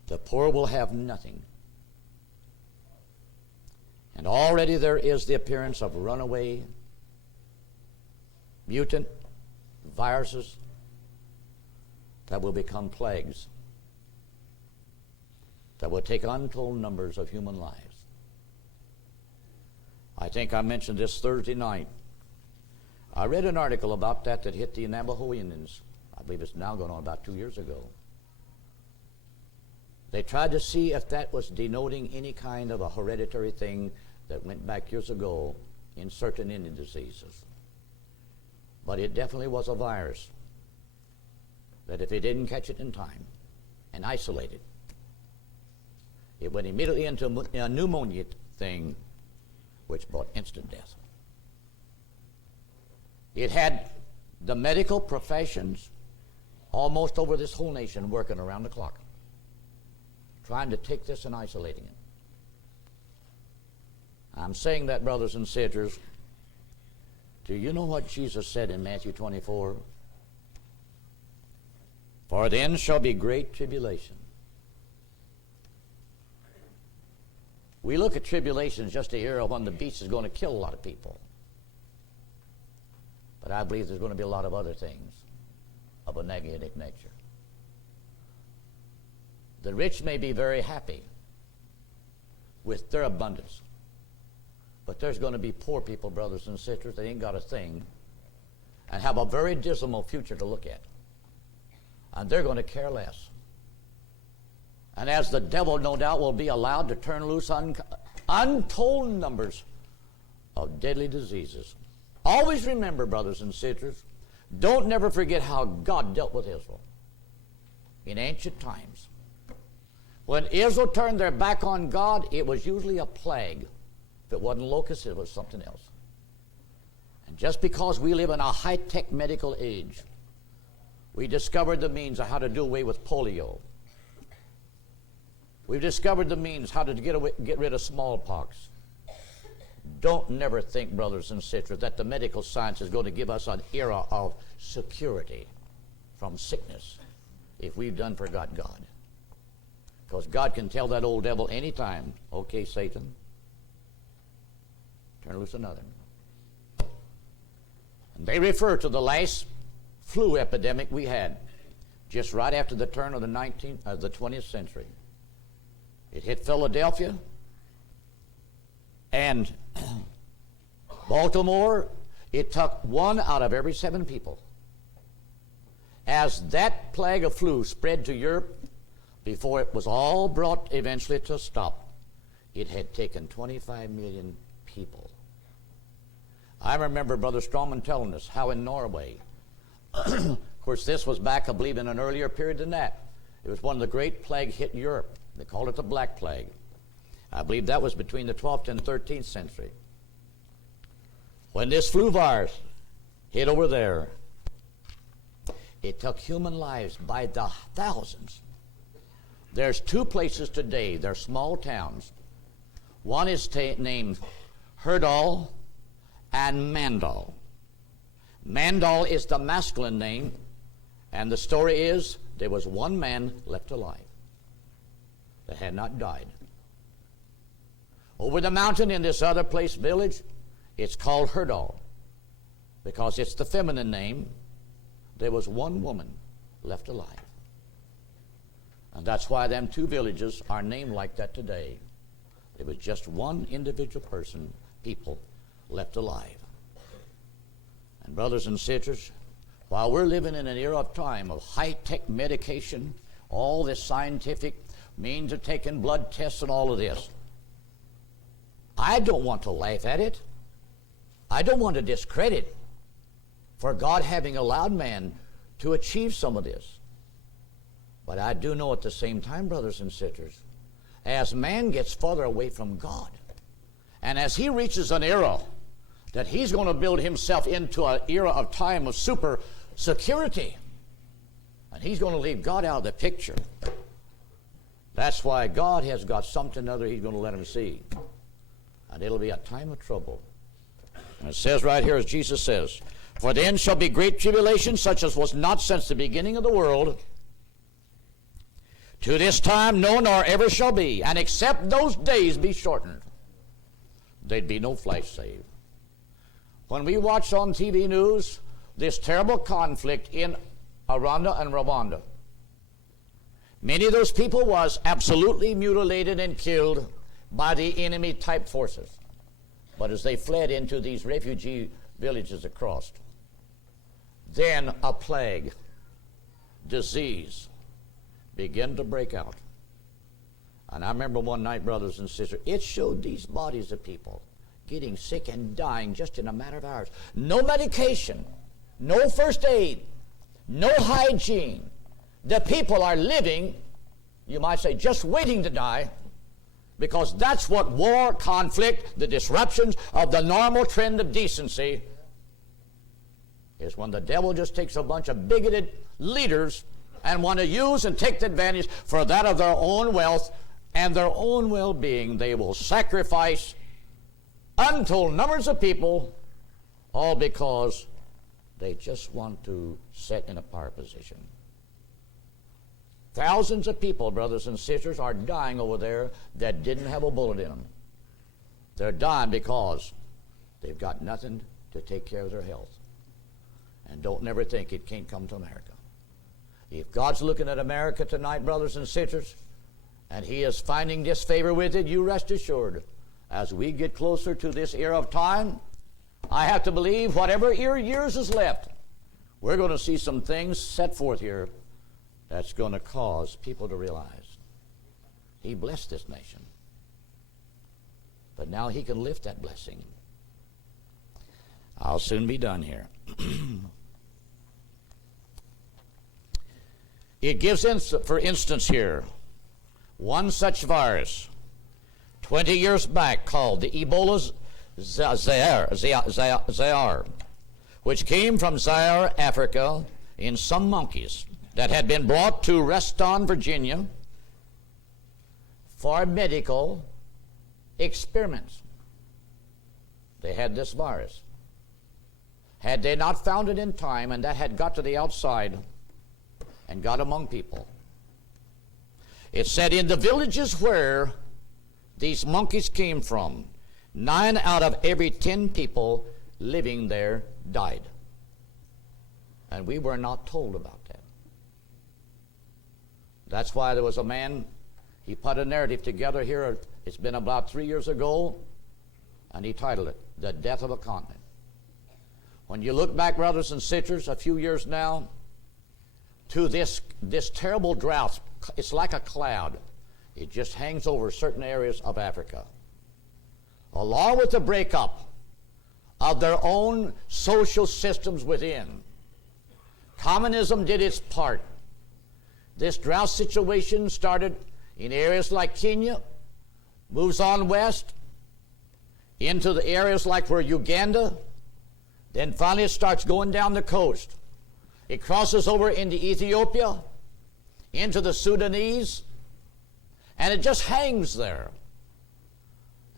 The poor will have nothing. And already there is the appearance of runaway, mutant viruses that will become plagues, that will take untold numbers of human lives. I think I mentioned this Thursday night. I read an article about that hit the Navajo Indians. I believe it's now going on about 2 years ago. They tried to see if that was denoting any kind of a hereditary thing that went back years ago in certain Indian diseases. But it definitely was a virus that if they didn't catch it in time and isolate it, it went immediately into a pneumonia thing, which brought instant death. It had the medical professions almost over this whole nation working around the clock, trying to take this and isolating it. I'm saying that, brothers and sisters. Do you know what Jesus said in Matthew 24? For then shall be great tribulation. We look at tribulation as just a era when the beast is going to kill a lot of people. But I believe there's going to be a lot of other things of a negative nature. The rich may be very happy with their abundance, but there's going to be poor people, brothers and sisters, that ain't got a thing and have a very dismal future to look at. And they're going to care less. And as the devil, no doubt, will be allowed to turn loose untold numbers of deadly diseases. Always remember, brothers and sisters, don't never forget how God dealt with Israel in ancient times. When Israel turned their back on God, it was usually a plague. If it wasn't locusts, it was something else. And just because we live in a high-tech medical age, we discovered the means of how to do away with polio. We've discovered the means how to get rid of smallpox. Don't never think, brothers and sisters, that the medical science is going to give us an era of security from sickness if we've done forgot God. Because God can tell that old devil anytime, okay, Satan, turn loose another. And they refer to the last flu epidemic we had just right after the turn of the 20th century. It hit Philadelphia and Baltimore. It took 1 out of every 7 people. As that plague of flu spread to Europe, before it was all brought eventually to a stop, it had taken 25 million people. I remember Brother Strongman telling us how in Norway, of course this was back, I believe, in an earlier period than that. It was one of the great plague hit Europe. They called it the Black Plague. I believe that was between the 12th and 13th century. When this flu virus hit over there, it took human lives by the thousands. There's 2 places today, they're small towns. One is named Herdal and Mandal. Mandal is the masculine name, and the story is there was 1 man left alive that had not died. Over the mountain in this other place, village, it's called Herdal because it's the feminine name. There was 1 woman left alive. And that's why them 2 villages are named like that today. There was just 1 individual people left alive. And brothers and sisters, while we're living in an era of time of high-tech medication, all this scientific means of taking blood tests and all of this, I don't want to laugh at it. I don't want to discredit for God having allowed man to achieve some of this. But I do know at the same time, brothers and sisters, as man gets further away from God, and as he reaches an era that he's going to build himself into an era of time of super security, and he's going to leave God out of the picture. That's why God has got something other he's going to let him see. And it'll be a time of trouble. And it says right here, as Jesus says, "For then shall be great tribulation, such as was not since the beginning of the world, to this time no nor ever shall be, and except those days be shortened, there'd be no flesh saved." When we watch on TV news this terrible conflict in Rwanda and Rwanda, many of those people was absolutely mutilated and killed by the enemy type forces. But as they fled into these refugee villages across, then a plague, disease, began to break out. And I remember one night, brothers and sisters, it showed these bodies of people getting sick and dying just in a matter of hours. No medication, no first aid, no hygiene. The people are living, you might say, just waiting to die, because that's what war, conflict, the disruptions of the normal trend of decency is, when the devil just takes a bunch of bigoted leaders and want to use and take advantage for that of their own wealth and their own well-being. They will sacrifice untold numbers of people, all because they just want to sit in a power position. Thousands of people, brothers and sisters, are dying over there that didn't have a bullet in them. They're dying because they've got nothing to take care of their health. And don't never think it can't come to America. If God's looking at America tonight, brothers and sisters, and he is finding disfavor with it, you rest assured, as we get closer to this era of time, I have to believe whatever years is left, we're going to see some things set forth here that's going to cause people to realize he blessed this nation. But now he can lift that blessing. I'll soon be done here. It gives, for instance here, one such virus 20 years back called the Ebola Zaire, which came from Zaire, Africa, in some monkeys that had been brought to Reston, Virginia. for medical experiments. They had this virus. Had they not found it in time, and that had got to the outside and got among people, it said in the villages where these monkeys came from, 9 out of every 10 people living there died. And we were not told about that. That's why there was a man, he put a narrative together here, it's been about 3 years ago, and he titled it, The Death of a Continent. When you look back, brothers and sisters, a few years now, to this terrible drought, it's like a cloud. It just hangs over certain areas of Africa. Along with the breakup of their own social systems within, communism did its part. This drought situation started in areas like Kenya, moves on west into the areas like where Uganda, then finally it starts going down the coast. It crosses over into Ethiopia, into the Sudanese, and it just hangs there.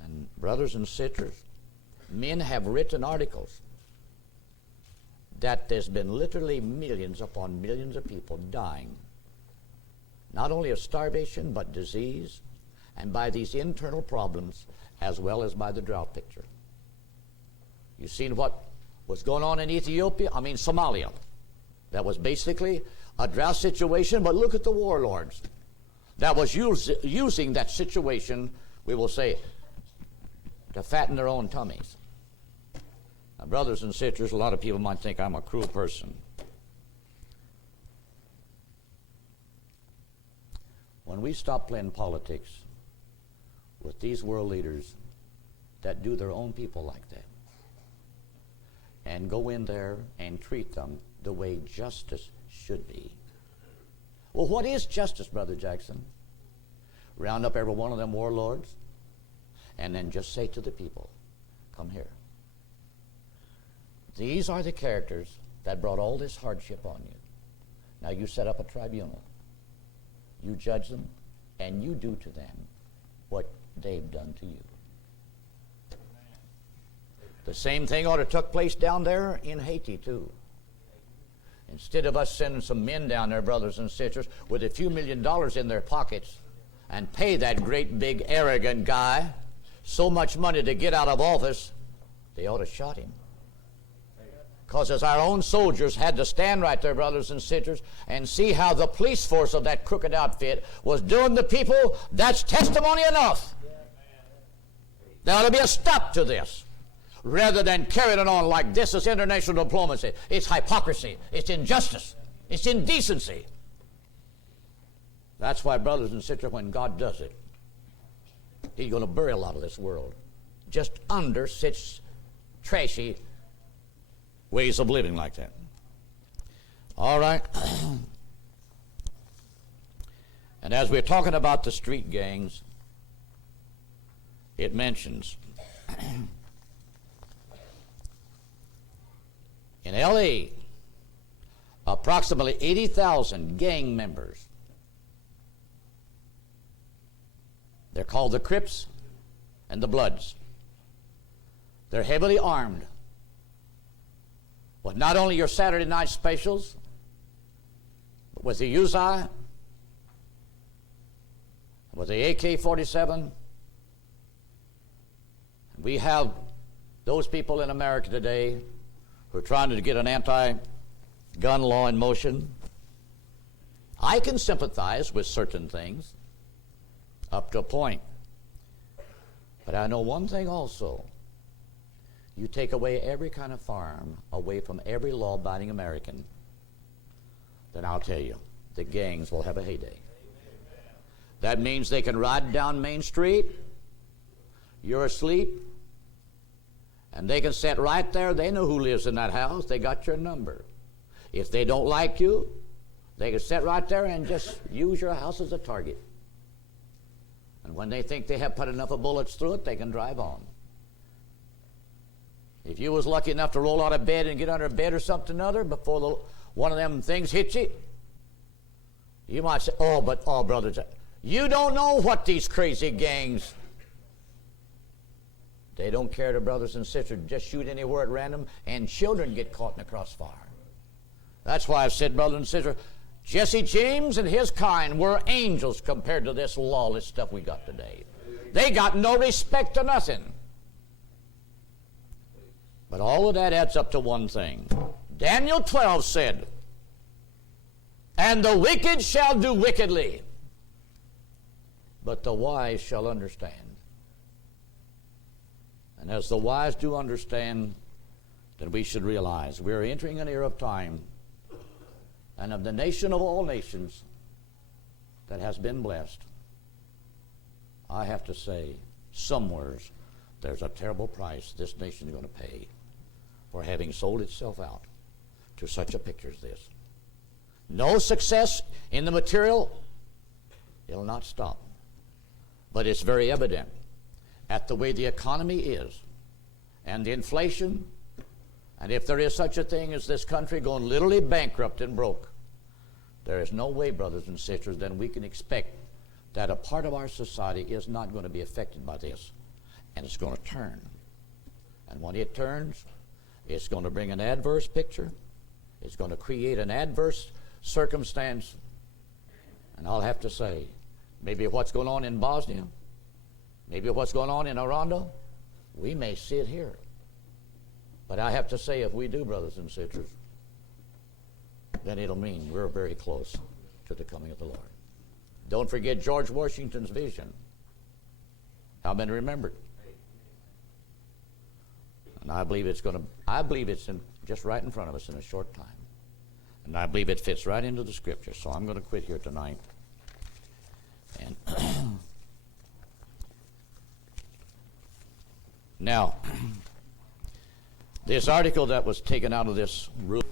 And brothers and sisters, men have written articles that there's been literally millions upon millions of people dying, not only of starvation, but disease, and by these internal problems, as well as by the drought picture. You've seen what was going on in Somalia. That was basically a drought situation, but look at the warlords that was using that situation, we will say, to fatten their own tummies. Now, brothers and sisters, a lot of people might think I'm a cruel person. When we stop playing politics with these world leaders that do their own people like that, and go in there and treat them the way justice should be. Well, what is justice, Brother Jackson? Round up every one of them warlords and then just say to the people, come here. These are the characters that brought all this hardship on you. Now you set up a tribunal. You judge them, and you do to them what they've done to you. The same thing ought to took place down there in Haiti, too. Instead of us sending some men down there, brothers and sisters, with a few $1 million in their pockets and pay that great big arrogant guy so much money to get out of office, they ought to shot him. Because as our own soldiers had to stand right there, brothers and sisters, and see how the police force of that crooked outfit was doing the people, that's testimony enough. There ought to be a stop to this. Rather than carrying it on like this is international diplomacy. It's hypocrisy. It's injustice. It's indecency. That's why, brothers and sisters, when God does it, He's going to bury a lot of this world just under such trashy ways of living like that. All right. And as we're talking about the street gangs, it mentions in L.A., approximately 80,000 gang members. They're called the Crips and the Bloods. They're heavily armed with not only your Saturday night specials, but with the Uzi, with the AK-47. We have those people in America today who are trying to get an anti-gun law in motion. I can sympathize with certain things up to a point. But I know one thing also. You take away every kind of farm away from every law-abiding American, then I'll tell you, the gangs will have a heyday. That means they can ride down Main Street, you're asleep, and they can sit right there. They know who lives in that house. They got your number. If they don't like you, they can sit right there and just use your house as a target. And when they think they have put enough of bullets through it, they can drive on. If you was lucky enough to roll out of bed and get under a bed or something or other before one of them things hit you, you might say, oh, brothers, You don't know what these crazy gangs, they don't care to brothers and sisters, just shoot anywhere at random, and children get caught in the crossfire. That's why I've said, brothers and sisters, Jesse James and his kind were angels compared to this lawless stuff we got today. They got no respect to nothing. But all of that adds up to one thing. Daniel 12 said, and the wicked shall do wickedly, but the wise shall understand. And as the wise do understand, then we should realize we are entering an era of time, and of the nation of all nations that has been blessed, I have to say, somewheres there's a terrible price this nation is going to pay for having sold itself out to such a picture as this. No success in the material, it'll not stop. But it's very evident at the way the economy is and the inflation, and if there is such a thing as this country going literally bankrupt and broke, there is no way, brothers and sisters, then we can expect that a part of our society is not going to be affected by this. And it's going to turn. And when it turns, it's going to bring an adverse picture. It's going to create an adverse circumstance. And I'll have to say, maybe what's going on in Bosnia, maybe what's going on in Aranda, we may see it here. But I have to say, if we do, brothers and sisters, then it'll mean we're very close to the coming of the Lord. Don't forget George Washington's vision. How many remembered? And I believe it's just right in front of us in a short time. And I believe it fits right into the Scripture. So I'm going to quit here tonight. And now, this article that was taken out of this room